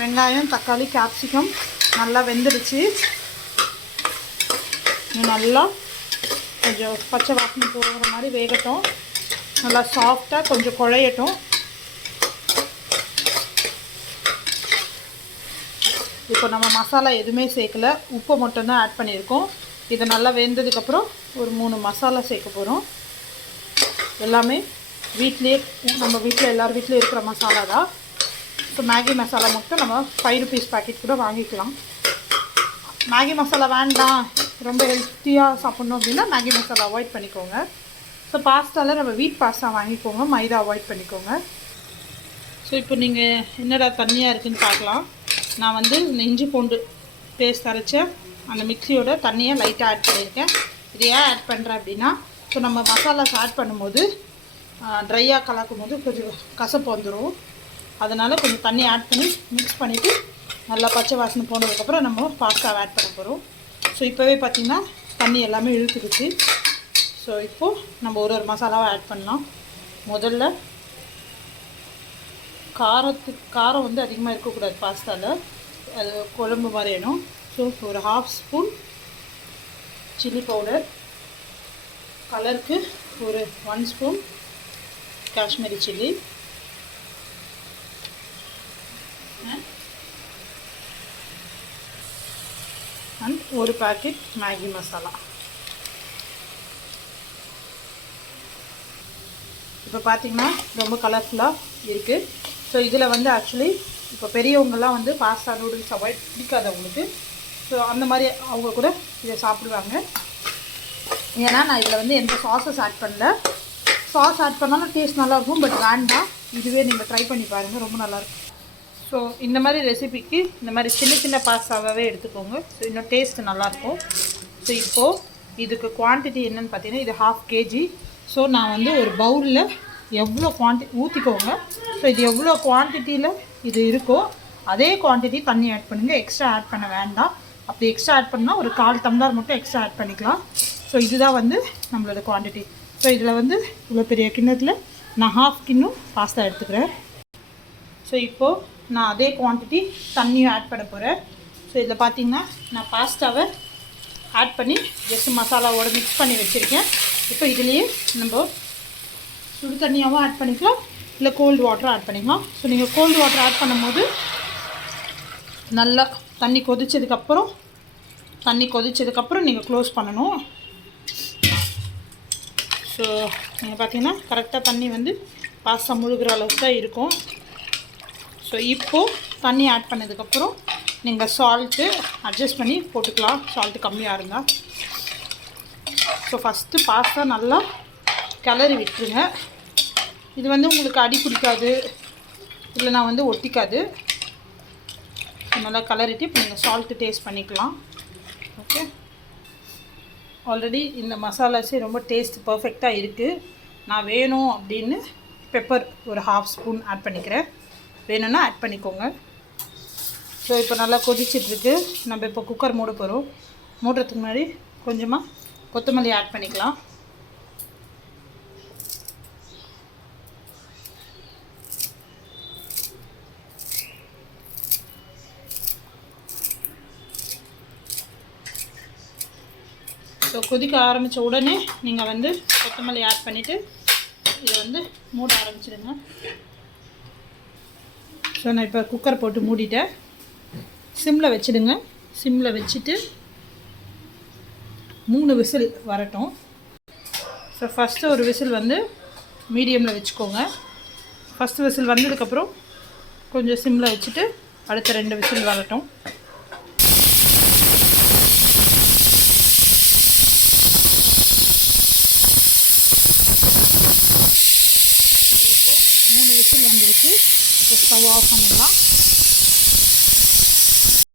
வெங்காயம் தக்காளி கேப்சிகம் நல்லா வெந்துடுச்சு. நல்லா கொஞ்சம் பச்சை வாசனை போகிற மாதிரி வேகட்டும். நல்லா சாஃப்டாக கொஞ்சம் குழையட்டும். இப்போ நம்ம மசாலா எதுவுமே சேர்க்கல, உப்பு மட்டும்தான் ஆட் பண்ணியிருக்கோம். இது நல்லா வெந்ததுக்கப்புறம் ஒரு 3 மசாலா சேர்க்க போகிறோம். எல்லாமே வீட்லேயே, நம்ம வீட்டில் எல்லார் வீட்லேயும் இருக்கிற மசாலா தான். ஸோ மேகி மசாலா மட்டும் நம்ம 5 rupees பாக்கெட் கூட வாங்கிக்கலாம். மேகி மசாலா வேண்டாம், ரொம்ப ஹெல்த்தியாக சாப்பிட்ணும் அப்படின்னா மேகி மசாலா அவாய்ட் பண்ணிக்கோங்க. ஸோ பாஸ்தாவில் நம்ம வீட் பாஸ்தா வாங்கிக்கோங்க, மைதா அவாய்ட் பண்ணிக்கோங்க. ஸோ இப்போ நீங்கள் என்னடா தண்ணியாக இருக்குதுன்னு பார்க்கலாம். நான் வந்து இந்த இஞ்சி பூண்டு பேஸ்ட் அரைச்ச அந்த மிக்சியோட தண்ணியை லைட்டாக ஆட் பண்ணியிருக்கேன். இது ஏன் ஆட் பண்ணுறேன் அப்படின்னா, ஸோ நம்ம மசாலாஸ் ஆட் பண்ணும்போது ட்ரையாக கலக்கும் போது கொஞ்சம் கசப்பு வந்துடும். அதனால் கொஞ்சம் தண்ணி ஆட் பண்ணி மிக்ஸ் பண்ணிவிட்டு நல்லா பச்சை வாசனை போனதுக்கப்புறம் நம்ம பாஸ்தாவை ஆட் பண்ண போகிறோம். ஸோ இப்போவே பார்த்திங்கன்னா தண்ணி எல்லாமே இழுத்துக்குச்சு. ஸோ இப்போது நம்ம ஒரு மசாலாவை ஆட் பண்ணலாம். முதல்ல காரம் வந்து அதிகமாக இருக்கக்கூடாது பாஸ்தாவில், அது குழம்பு மாதிரி வேணும். ஸோ ஒரு 1/2 ஸ்பூன் சில்லி பவுடர், கலருக்கு ஒரு 1 ஸ்பூன் காஷ்மீரி சில்லி, அண்ட் ஒரு பாக்கெட் மேகி மசாலா. இப்போ பார்த்திங்கன்னா ரொம்ப கலர்ஃபுல்லாக இருக்குது. ஸோ இதில் வந்து ஆக்சுவலி இப்போ பெரியவங்கள்லாம் வந்து பாஸ்தா நூடுல்ஸ் அவாய்ட் பிடிக்காதவங்களுக்கு, ஸோ அந்த மாதிரி அவங்க கூட இதை சாப்பிடுவாங்க. ஏன்னா நான் இதில் வந்து எந்த சாஸஸ் ஆட் பண்ணல. சாஸ் ஆட் பண்ணாலும் டேஸ்ட் நல்லாயிருக்கும், பட் வேண்டாம், இதுவே நீங்கள் ட்ரை பண்ணி பாருங்கள், ரொம்ப நல்லாயிருக்கும். ஸோ இந்த மாதிரி ரெசிபிக்கு இந்த மாதிரி சின்ன சின்ன பாஸ்தாவே எடுத்துக்கோங்க. ஸோ இன்னும் டேஸ்ட் நல்லாயிருக்கும். ஸோ இப்போது இதுக்கு குவான்டிட்டி என்னென்னு பார்த்தீங்கன்னா, இது 1/2 kg. ஸோ நான் வந்து ஒரு பவுலில் எவ்வளோ ஊற்றிக்கோங்க. ஸோ இது எவ்வளோ குவான்டிட்டியில் இது இருக்கோ அதே குவான்டிட்டி தண்ணி ஆட் பண்ணுங்கள், எக்ஸ்ட்ரா ஆட் பண்ண வேண்டாம். அப்படி எக்ஸ்ட்ரா ஆட் பண்ணால் ஒரு 1/4 டம்ளர் மட்டும் எக்ஸ்ட்ரா ஆட் பண்ணிக்கலாம். ஸோ இதுதான் வந்து நம்மளோட குவான்டிட்டி. ஸோ இதில் வந்து இவ்வளோ பெரிய கிண்ணத்தில் நான் 1/2 கிண்ணம் பாஸ்தா எடுத்துக்கிறேன். ஸோ இப்போது நான் அதே குவான்டிட்டி தண்ணியும் ஆட் பண்ண போகிறேன். ஸோ இதில் பார்த்திங்கன்னா நான் பாஸ்தாவை ஆட் பண்ணி ஜஸ்ட் மசாலாவோடு மிக்ஸ் பண்ணி வச்சுருக்கேன். இப்போ இதுலேயே நம்ம சுடு தண்ணியாகவும் ஆட் பண்ணிக்கலாம், இல்லை கோல்டு வாட்டரும் ஆட் பண்ணிக்கலாம். ஸோ நீங்கள் கோல்டு வாட்டர் ஆட் பண்ணும்போது நல்லா தண்ணி கொதிச்சதுக்கப்புறம் நீங்கள் க்ளோஸ் பண்ணணும். ஸோ நீங்கள் பார்த்தீங்கன்னா கரெக்டாக தண்ணி வந்து பாஸ்தா முழுகிற அளவுக்கு தான் இருக்கும். ஸோ இப்போது தண்ணி ஆட் பண்ணதுக்கப்புறம் நீங்கள் சால்ட்டு அட்ஜஸ்ட் பண்ணி போட்டுக்கலாம், சால்ட்டு கம்மியாக இருந்தால். ஸோ ஃபஸ்ட்டு பாஸ்தா நல்லா கிளறி விட்டுருங்க. இது வந்து உங்களுக்கு அடி பிடிக்காது, இல்லைனா வந்து ஒட்டிக்காது. நல்லா கிளறிட்டு இப்போ நீங்கள் சால்ட்டு டேஸ்ட் பண்ணிக்கலாம். ஓகே, ஆல்ரெடி இந்த மசாலாஸே ரொம்ப டேஸ்ட் பர்ஃபெக்டாக இருக்குது. நான் வேணும் அப்படின்னு பெப்பர் ஒரு 1/2 ஸ்பூன் ஆட் பண்ணிக்கிறேன், வேணும்னா ஆட் பண்ணிக்கோங்க. ஸோ இப்போ நல்லா கொதிச்சிட்ருக்கு. நம்ம இப்போ குக்கர் மூட போகிறோம். மூடுறதுக்கு முன்னாடி கொஞ்சமாக கொத்தமல்லி ஆட் பண்ணிக்கலாம். ஸோ கொதிக்க ஆரம்பித்த உடனே நீங்கள் வந்து கொத்தமல்லி ஆட் பண்ணிவிட்டு இதை வந்து மூட ஆரம்பிச்சிடுங்க. ஸோ நான் இப்போ குக்கர் போட்டு மூடிட்டேன். சிம்மில் வச்சுடுங்க. சிம்மில் வச்சுட்டு 3 விசில் வரட்டும். ஸோ ஃபஸ்ட்டு ஒரு விசில் வந்து மீடியமில் வச்சுக்கோங்க. ஃபஸ்ட்டு விசில் வந்ததுக்கப்புறம் கொஞ்சம் சிம்மில் வச்சுட்டு அடுத்த 2 விசில் வரட்டும். இப்போ 3 விசில் வந்துருக்கு. இப்போ ஸ்டவ் ஆஃப் பண்ணிடலாம்.